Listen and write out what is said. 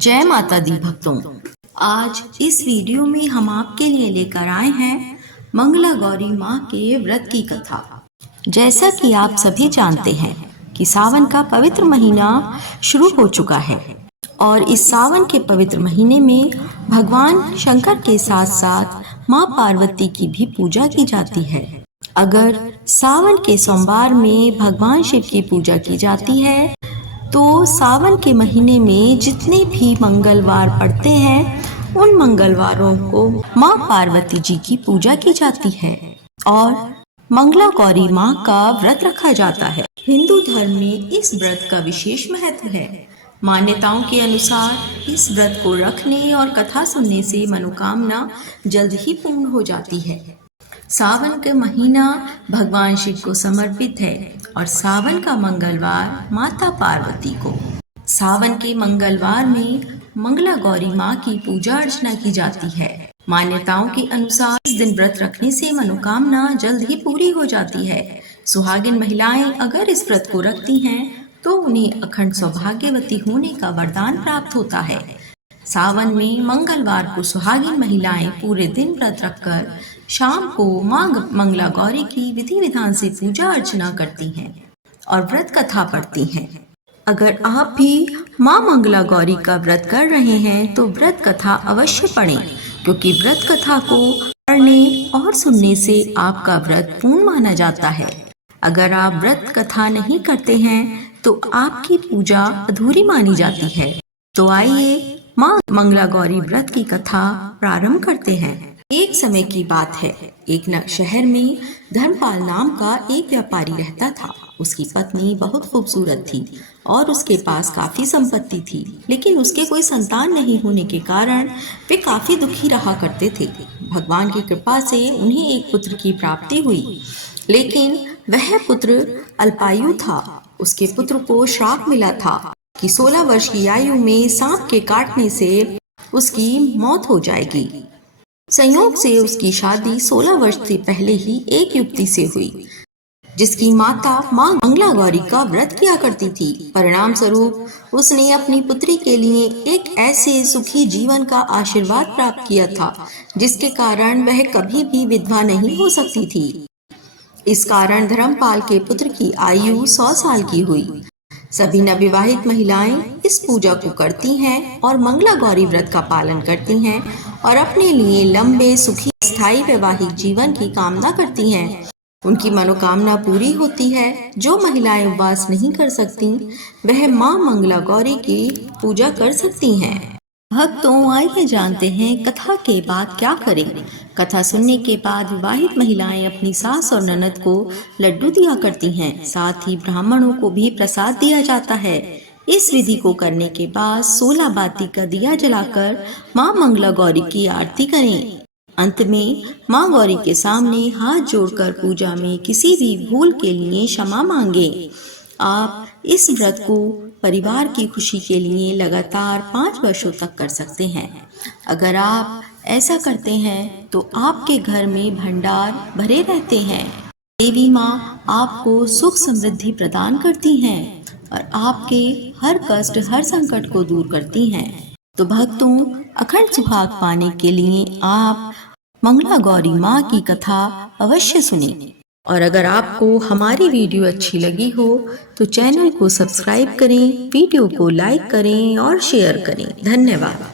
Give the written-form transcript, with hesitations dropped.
जय माता दी भक्तों, आज इस वीडियो में हम आपके लिए लेकर आए हैं मंगला गौरी माँ के व्रत की कथा। जैसा कि आप सभी जानते हैं कि सावन का पवित्र महीना शुरू हो चुका है और इस सावन के पवित्र महीने में भगवान शंकर के साथ साथ माँ पार्वती की भी पूजा की जाती है। अगर सावन के सोमवार में भगवान शिव की पूजा की जाती है तो सावन के महीने में जितने भी मंगलवार पड़ते हैं उन मंगलवारों को माँ पार्वती जी की पूजा की जाती है और मंगला गौरी माँ का व्रत रखा जाता है। हिंदू धर्म में इस व्रत का विशेष महत्व है। मान्यताओं के अनुसार इस व्रत को रखने और कथा सुनने से मनोकामना जल्द ही पूर्ण हो जाती है। सावन का महीना भगवान शिव को समर्पित है और सावन का मंगलवार माता पार्वती को। सावन के मंगलवार में मंगला गौरी माँ की पूजा अर्चना की जाती है। मान्यताओं के अनुसार इस दिन व्रत रखने से मनोकामना जल्द ही पूरी हो जाती है। सुहागिन महिलाएं अगर इस व्रत को रखती हैं तो उन्हें अखंड सौभाग्यवती होने का वरदान प्राप्त होता है। सावन में मंगलवार को सुहागिन महिलाएं पूरे दिन व्रत रखकर शाम को माँ मंगला गौरी की विधि विधान से पूजा अर्चना करती हैं और व्रत कथा पढ़ती हैं। अगर आप भी माँ मंगला गौरी का व्रत कर रहे हैं तो व्रत कथा अवश्य पढ़ें, क्योंकि व्रत कथा को पढ़ने और सुनने से आपका व्रत पूर्ण माना जाता है। अगर आप व्रत कथा नहीं करते हैं तो आपकी पूजा अधूरी मानी जाती है। तो आइए माँ मंगला गौरी व्रत की कथा प्रारंभ करते हैं। एक समय की बात है, एक शहर में धर्मपाल नाम का एक व्यापारी रहता था। उसकी पत्नी बहुत खूबसूरत थी और उसके पास काफी संपत्ति थी, लेकिन उसके कोई संतान नहीं होने के कारण वे काफी दुखी रहा करते थे। भगवान की कृपा से उन्हें एक पुत्र की प्राप्ति हुई, लेकिन वह पुत्र अल्पायु था। उसके पुत्र को श्राप मिला था कि 16 वर्ष की आयु में सांप के काटने से उसकी मौत हो जाएगी। संयोग से उसकी शादी 16 वर्ष से पहले ही एक युवती से हुई, जिसकी माता माँ मंगला गौरी का व्रत किया करती थी। परिणाम स्वरूप उसने अपनी पुत्री के लिए एक ऐसे सुखी जीवन का आशीर्वाद प्राप्त किया था, जिसके कारण वह कभी भी विधवा नहीं हो सकती थी। इस कारण धर्मपाल के पुत्र की आयु 100 साल की हुई। सभी नवविवाहित महिलाएं इस पूजा को करती हैं और मंगला गौरी व्रत का पालन करती हैं और अपने लिए लंबे सुखी स्थायी वैवाहिक जीवन की कामना करती हैं। उनकी मनोकामना पूरी होती है। जो महिलाएं उपवास नहीं कर सकती वह माँ मंगला गौरी की पूजा कर सकती हैं। भक्तों, आइए जानते हैं कथा के बाद क्या करें। कथा सुनने के बाद विवाहित महिलाएं अपनी सास और ननद को लड्डू दिया करती हैं। साथ ही ब्राह्मणों को भी प्रसाद दिया जाता है। इस विधि को करने के बाद 16 बाती का दिया जलाकर माँ मंगला गौरी की आरती करें। अंत में माँ गौरी के सामने हाथ जोड़कर पूजा में किसी भी भूल के लिए क्षमा मांगे। आप इस व्रत को परिवार की खुशी के लिए लगातार 5 वर्षों तक कर सकते हैं। अगर आप ऐसा करते हैं तो आपके घर में भंडार भरे रहते हैं। देवी माँ आपको सुख समृद्धि प्रदान करती हैं और आपके हर कष्ट हर संकट को दूर करती हैं। तो भक्तों, अखंड सुहाग पाने के लिए आप मंगला गौरी माँ की कथा अवश्य सुनें। और अगर आपको हमारी वीडियो अच्छी लगी हो तो चैनल को सब्सक्राइब करें, वीडियो को लाइक करें और शेयर करें। धन्यवाद।